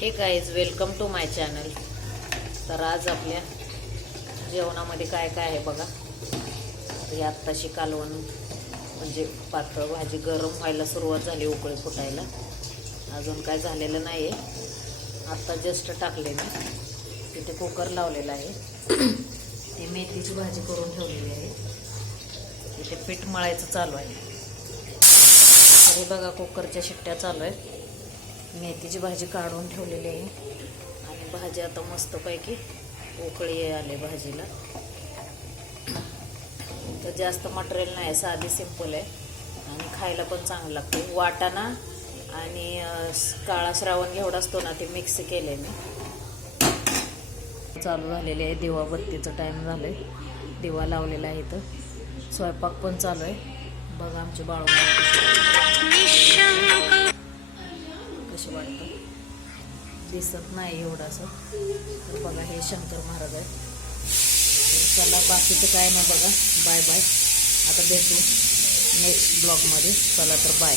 हे guys, welcome to my channel. तर आज आपल्या जेवणामध्ये काय काय आहे बघा. ही आत्ताशी कालवण म्हणजे पातळ भाजी गरम व्हायला सुरुवात झाली, उकळी फुटायला. अजून काय झालेलं नाही आहे. आत्ता जस्ट टाकले मी. तिथे कुकर लावलेला आहे. ती मेथीची भाजी करून ठेवलेली आहे. तिथे पीठ मळायचं चालू आहे. हे बघा, कुकरच्या शिट्ट्या चालू आहेत. मेथीची भाजी काढून ठेवलेली आहे आणि भाजी आता मस्तपैकी उकळी आले भाजीला. तर जास्त मटेरियल नाही, साधी सिंपल आहे आणि खायला पण चांगलं लागते. वाटाणा आणि काळा श्रावण घेवडा असतो ना, ते मिक्स केले मी. चालू झालेले आहे. दिवाबत्तीचं टाईम झालं आहे. दिवा लावलेला आहे. तर स्वयंपाक पण चालू आहे. बघा आमचे बाळू कसे वाटतं, दिसत नाही एवढंसं. तर बघा, हे शंकर महाराज आहे. तर चला, बाकीचं काय नाही बघा. Bye bye. आता भेटू नेक्स्ट ब्लॉगमध्ये. चला तर बाय.